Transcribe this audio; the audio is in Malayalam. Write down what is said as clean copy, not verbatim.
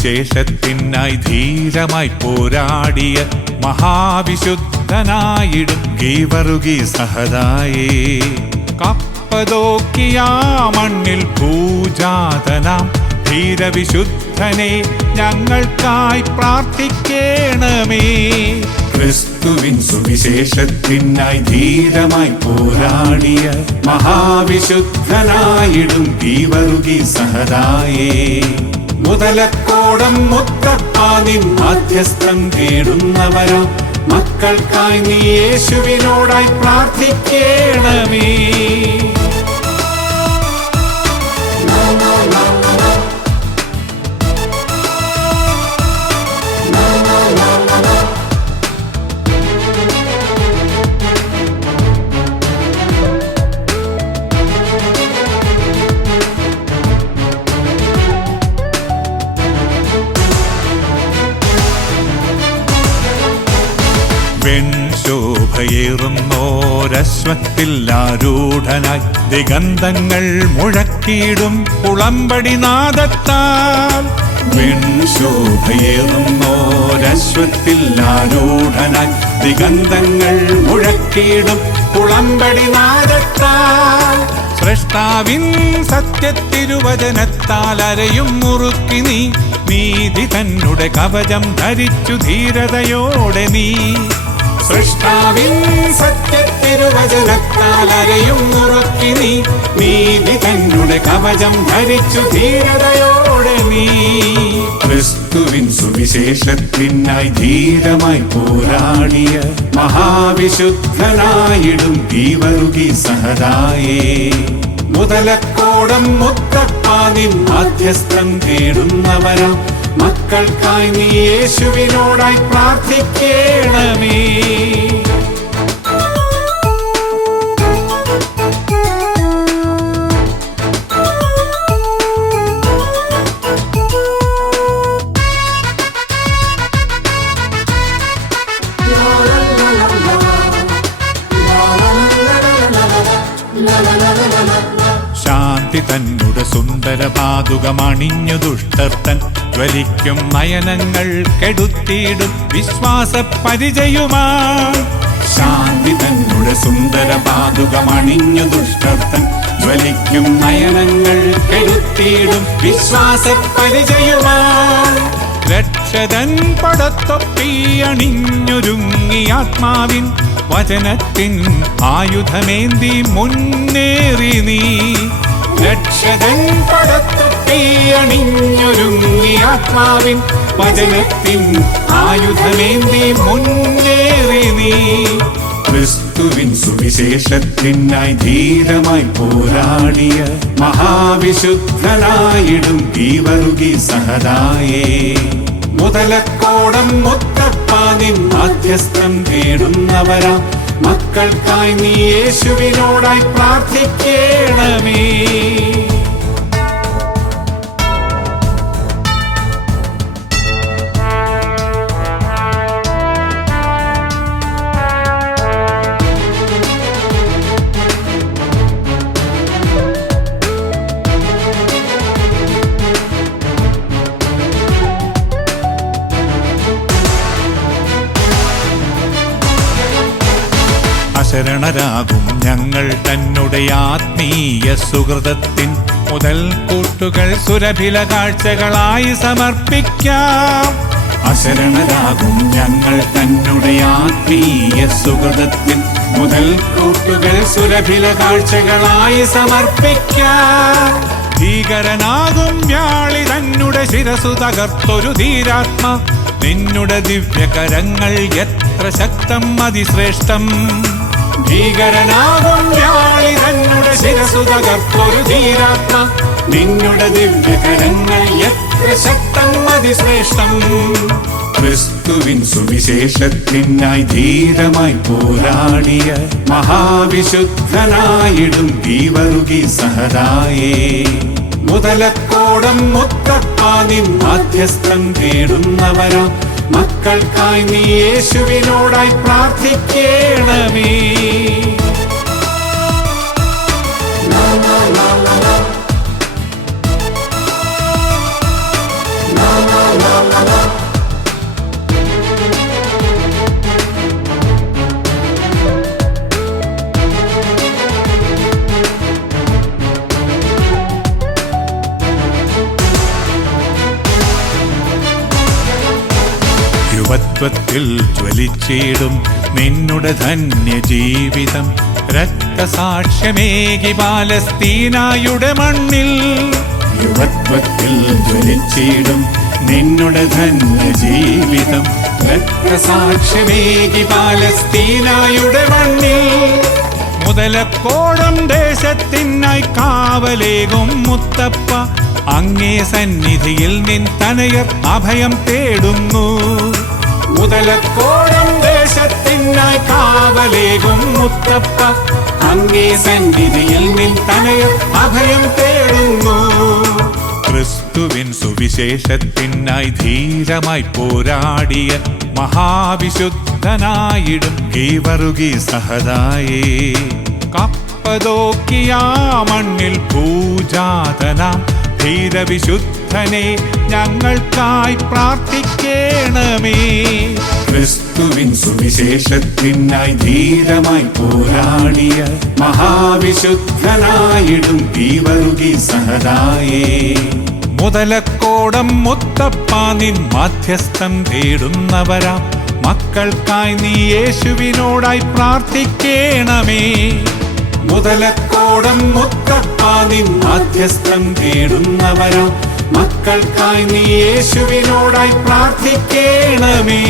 സുവിശേഷത്തിനായി ധീരമായി പോരാടിയ മഹാവിശുദ്ധനായിടും ഗീവർഗീസ് സഹദായേ. കപ്പദോക്കിയ മണ്ണിൽ പൂജാതനാം ധീരവിശുദ്ധനെ ഞങ്ങൾക്കായി പ്രാർത്ഥിക്കണമേ. ക്രിസ്തുവിൻ സുവിശേഷത്തിനായി ധീരമായി പോരാടിയ മഹാവിശുദ്ധനായിടും ഗീവർഗീസ് സഹദായേ. മുതലക്കോടം മുത്തപ്പാനിൻ മാധ്യസ്ഥം തേടുന്നവരാ മക്കൾക്കായി നീ യേശുവിനോടായി പ്രാർത്ഥിക്കണമേ. വെൺശോഭയേറുന്നോരശ്വത്തിൽ ആരൂഢനായി ദിഗന്ധങ്ങൾ മുഴക്കിയിടും കുളമ്പടി നാദത്താൽ. വെൺശോഭയേറുന്നോരശ്വത്തിൽ ആരൂഢനായി ദിഗന്ധങ്ങൾ മുഴക്കിയിടും കുളമ്പടി നാദത്താൽ. സ്രഷ്ടാവിൻ സത്യത്തിരുവചനത്താൽ അരയും മുറുക്കി നീ നീതി തന്നെ കവചം ധരിച്ചു ധീരതയോടെ നീ. സൃഷ്ടാവിൻ സത്യത്തിരുവചനത്താൽ അരയും മുറുക്കി നീ നീതി തന്നെ കവചം ധരിച്ചു ധീരതയോടെ നീ. ക്രിസ്തുവിൻ സുവിശേഷത്തിനായി ധീരമായി പോരാടിയ മഹാവിശുദ്ധനായിടും ഗീവർഗീസ് സഹദായേ. മുതലക്കോടം മുത്തപ്പാനിൻ മാധ്യസ്ഥം തേടുന്നവരാ മക്കൾക്കായി നീ യേശുവിനോടായി പ്രാർത്ഥിക്കണമേ. ശാന്തി തന്നെ സുന്ദര പാതുകമണിഞ്ഞു ദുഷ്ടർത്തൻ ജ്വലിക്കും നയനങ്ങൾ കെടുത്തിയിടും വിശ്വാസ പരിചയുമായി. ശാന്തി തന്നെ സുന്ദര പാതുകമണിഞ്ഞു ദുഷ്ടർത്തൻ ജ്വലിക്കും നയനങ്ങൾ കെടുത്തിയിടും വിശ്വാസ പരിചയുമായി. രക്ഷതൻ പടത്തൊപ്പിയണിഞ്ഞൊരുങ്ങി ആത്മാവിൻ വചനത്തിൻ ആയുധമേന്തി മുന്നേറി നീ. രക്ഷതൻ പടത്തൊപ്പിയണിഞ്ഞൊരുങ്ങി ആത്മാവിൻ വചനത്തിൻ ആയുധമേന്തി മുന്നേറി നീ. ക്രിസ്തുവിൻ സുവിശേഷത്തിനായി ധീരമായി പോരാടിയ മഹാവിശുദ്ധനായിടും ഗീവർഗീസ് സഹദായേ. മുതലക്കോടം മുത്തപ്പാനിൻ മാധ്യസ്ഥം തേടുന്നവരാ മക്കൾക്കായി നീ യേശുവിനോടായി പ്രാർത്ഥിക്കണമേ. ശരണരാകും ഞങ്ങൾ തന്നെ ആത്മീയ സുഹൃതത്തിൻ മുതൽ കൂട്ടുകൾ സുരഭില കാഴ്ചകളായി സമർപ്പിക്കാം. അശരണരാകും ഞങ്ങൾ തന്നെ ആത്മീയ സുഹൃതത്തിൻ മുതൽ കൂട്ടുകൾ സുരഭില കാഴ്ചകളായി സമർപ്പിക്കാം. ഭീകരനാകും വ്യാളി തന്നെ ശിരസു തകർത്തൊരു ധീരാത്മ നിന്നുടെ ദിവ്യകരങ്ങൾ എത്ര ശക്തം അതിശ്രേഷ്ഠം. ഭീകരനാകും വ്യാളി തന്നെ ശിരസു തകർത്തൊരു ധീരാത്മ നിന്നുടെ ദിവ്യകരങ്ങൾ എത്ര ശക്തം അതിശ്രേഷ്ഠം. ക്രിസ്തുവിൻ സുവിശേഷത്തിനായി ധീരമായി പോരാടിയ മഹാവിശുദ്ധനായിടും ഗീവർഗീസ് സഹദായേ. മുതലക്കോടം മുത്തപ്പാനിൻ മാധ്യസ്ഥം തേടുന്നവരാ മക്കൾക്കായി നീ യേശുവിനോടായി പ്രാർത്ഥിക്കണമേ. la la la യുവത്വത്തിൽ ജ്വലിച്ചിടും നിന്നുടെ ധന്യജീവിതം. രക്തസാക്ഷ്യമേകി പാലസ്തീനായുടെ മണ്ണിൽ. യുവത്വത്തിൽ ജ്വലിച്ചിടും നിന്നുടെ ധന്യജീവിതം. രക്തസാക്ഷ്യമേകി പാലസ്തീനായുടെ മണ്ണിൽ. മുതലക്കോടം ദേശത്തിനായി കാവലേകും മുത്തപ്പ, അങ്ങേ സന്നിധിയിൽ നിൻ തനയർ അഭയം തേടുന്നു. മുതലക്കോടം ദേശത്തിനായി കാവലേകും മുത്തപ്പ, അങ്ങേ സന്നിധിയിൽ നിൻ തനയർ അഭയം തേടുന്നു. ക്രിസ്തുവിൻ സുവിശേഷത്തിനായി ധീരമായി പോരാടിയ മഹാവിശുദ്ധനായിടും ഗീവർഗീസഹദായേ. കപ്പദോക്കിയാ മണ്ണിൽ പൂജാതനാം ധീരവിശുദ്ധനെ ഞങ്ങൾക്കായി പ്രാർത്ഥിക്കണമേ. ക്രിസ്തുവിൻ സുവിശേഷത്തിനായി ധീരമായി പോരാടിയ മഹാവിശുദ്ധനായിടും ഗീവർഗീസഹദായേ. മുതലക്കോടം മുത്തപ്പ നിൻ മാധ്യസ്ഥം തേടുന്നവരാം മക്കൾക്കായി നീ യേശുവിനോടായി പ്രാർത്ഥിക്കണമേ. മുതലക്കോടം മുത്തപ്പ നിൻ മാധ്യസ്ഥം തേടുന്നവരാം മക്കൾക്കായി നീ യേശുവിനോടായി പ്രാർത്ഥിക്കണമേ.